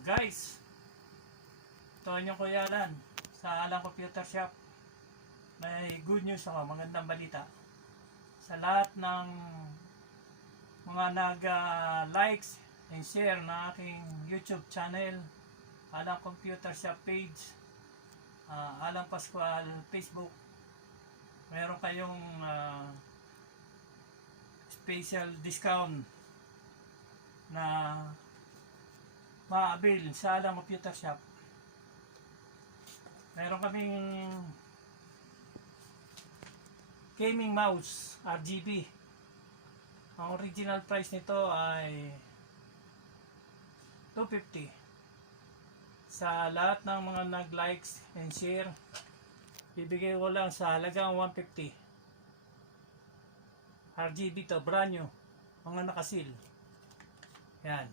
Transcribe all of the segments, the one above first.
Guys, ito yung Kuya Alan sa Alan Computer Shop. May good news ako, magandang balita. Sa lahat ng mga nag-likes and share na aking YouTube channel, Alan Computer Shop page, Alan Pascual Facebook, meron kayong special discount na ma-avail sa Alan Computer Shop. Meron kaming gaming mouse RGB. Ang original price nito ay $250. Sa lahat ng mga nag-likes and share, bibigay ko lang sa halagang $150. RGB to, brand new, mga nakasil. Yan.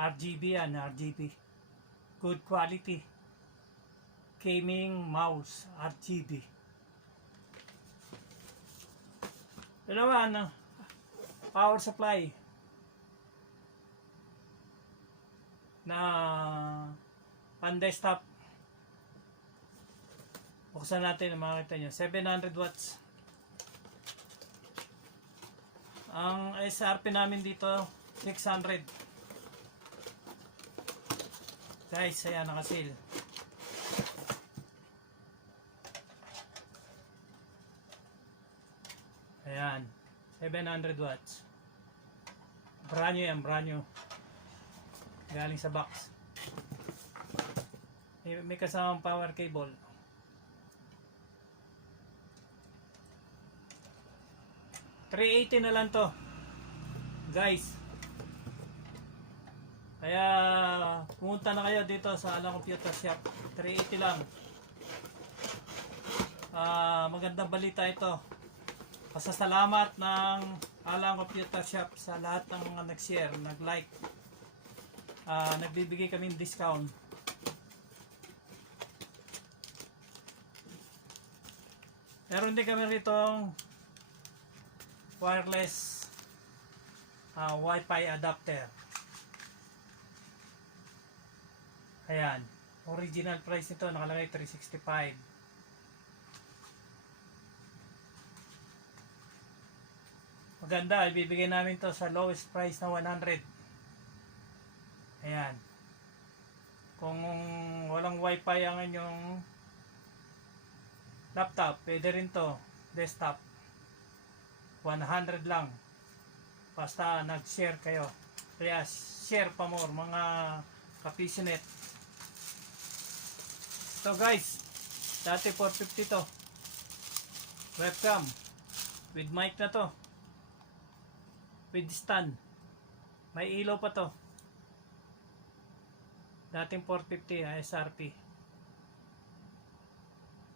RGB yan, RGB. Good quality. Gaming mouse, RGB. Dalawa, power supply na pan-desktop. Buksan natin, makikita nyo, 700 watts. Ang SRP namin dito, 600. Guys, ayan, nakasil. Ayan, 700 watts. Brand new yan, brand new. Galing sa box. May kasamang power cable. $380 na lang to, guys. Kaya pumunta na kayo dito sa Alan Computer Shop. $380 lang. Magandang balita ito. Pasasalamat ng Alan Computer Shop sa lahat ng mga nag-share, nag-like. Nagbibigay kaming discount. Meron din kami rito wireless Wi-Fi adapter. Ayan, original price nito nakalagay $365. Maganda, ibibigay namin to sa lowest price na $100. Ayan. Kung walang Wi-Fi ang inyong laptop, pwede rin to, desktop. 100 lang. Basta nag-share kayo. Kaya share pa more mga kapisonet. So guys, dati 450 to. Webcam. With mic na to. With stand. May ilaw pa to. Dating 450 SRP.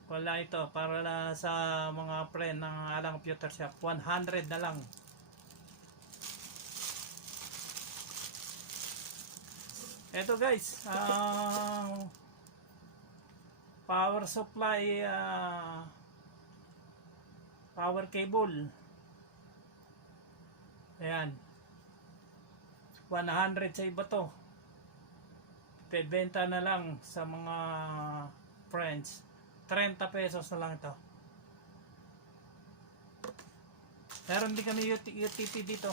Wala ito. Para na sa mga friend ng Alan Computer Shop. 100 na lang. Eto guys. Power supply, power cable. Ayan. 100 sa iba to. Benta na lang sa mga friends. 30 pesos na lang ito. Meron din kami UTP dito.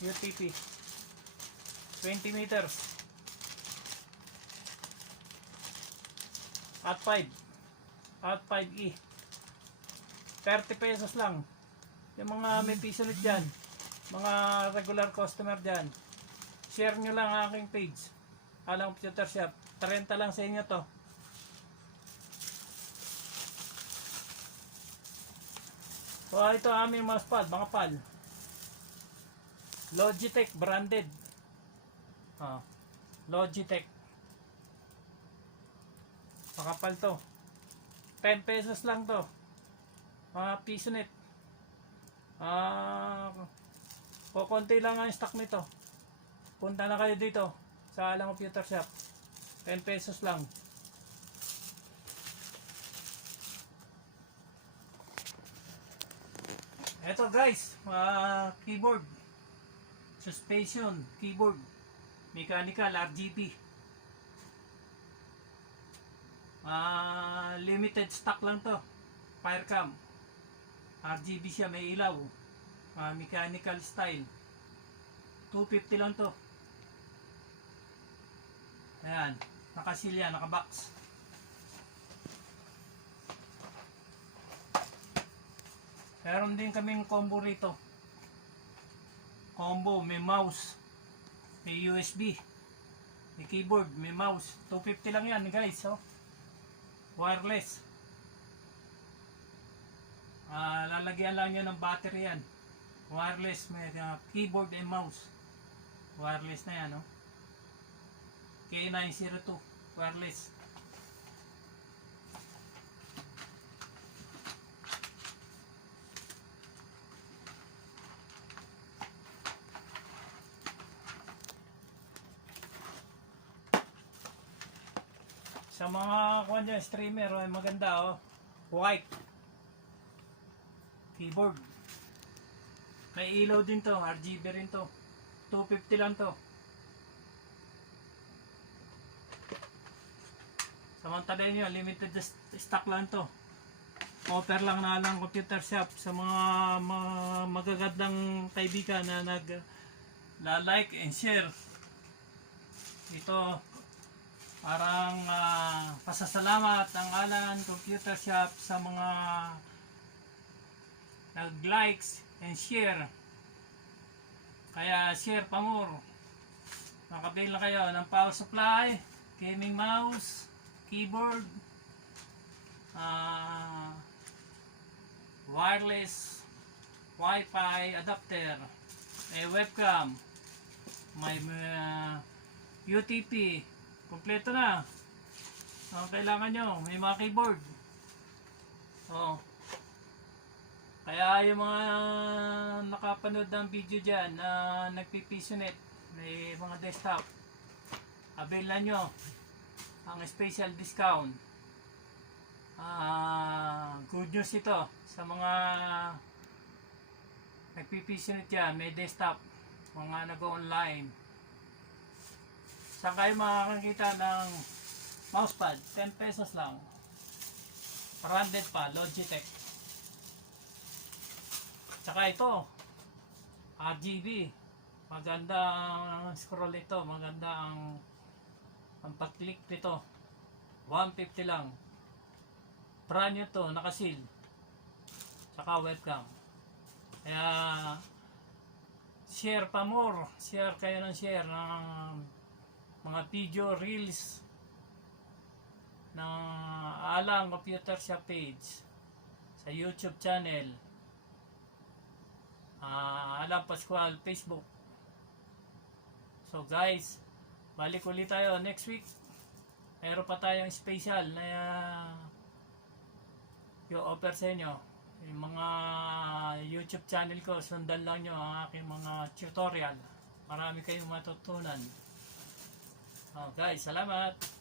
UTP. 20 meters. At 5 5E 30 pesos lang. Yung mga may pisonet dyan, mga regular customer dyan, share nyo lang ang aking page Alan Computer Shop. 30 lang sa inyo to. So ito aming mousepad, mga pal, Logitech branded. Logitech. Makapal to. 10 pesos lang to. Mga pisonet. Kukunti lang ang stock nito. Punta na kayo dito sa Alan Computer Shop. 10 pesos lang. Ito guys, keyboard, suspension, keyboard, mechanical, RGB. Limited stock lang to. Firecam. RGB siya, may ilaw. Mechanical style. 250 lang to. Ayan, nakasilya, nakabox. Meron din kaming combo rito. Combo, may mouse, may USB, may keyboard, may mouse. 250 lang yan guys, oh. Wireless. Lalagyan lang nyo ng battery yan. Wireless, may keyboard and mouse. Wireless na yan, oh. K902 wireless. Sa mga kuwan dyan, streamer, maganda, oh. White keyboard. May ilaw din to, RGB rin to. 250 lang to. Samantalay nyo, limited stock lang to. Offer lang na lang computer shop sa mga magagandang kaibigan na like and share. Ito, parang pasasalamat ng Alan Computer Shop sa mga nag-likes and share. Kaya share pa more. Makabili na kayo ng power supply, gaming mouse, keyboard, wireless, wifi adapter, may webcam, may UTP, kompleto na. Ang kailangan nyo, may mga keyboard. Oh. Kaya yung mga nakapanood ng video dyan na nagpipisonet, may mga desktop, avail na nyo ang special discount. Good news ito sa mga nagpipisonet dyan, may desktop, mga nag-online. Saan kayo makakakita ng mousepad? 10 pesos lang. Branded pa, Logitech. Tsaka ito, RGB. Maganda ang scroll nito, maganda ang pag-click nito. 150 lang. Brand new to, nakasil. Tsaka webcam. Kaya share pa more. Share kayo ng share ng mga video reels ng Alang Computer Shop page sa YouTube channel, Alang Pascual Facebook. So guys, balik ulit tayo next week. Meron pa tayong special na yung offer sa inyo. Yung mga YouTube channel ko, sundan lang nyo ang aking mga tutorial. Marami kayong matutunan. Guys, salamat!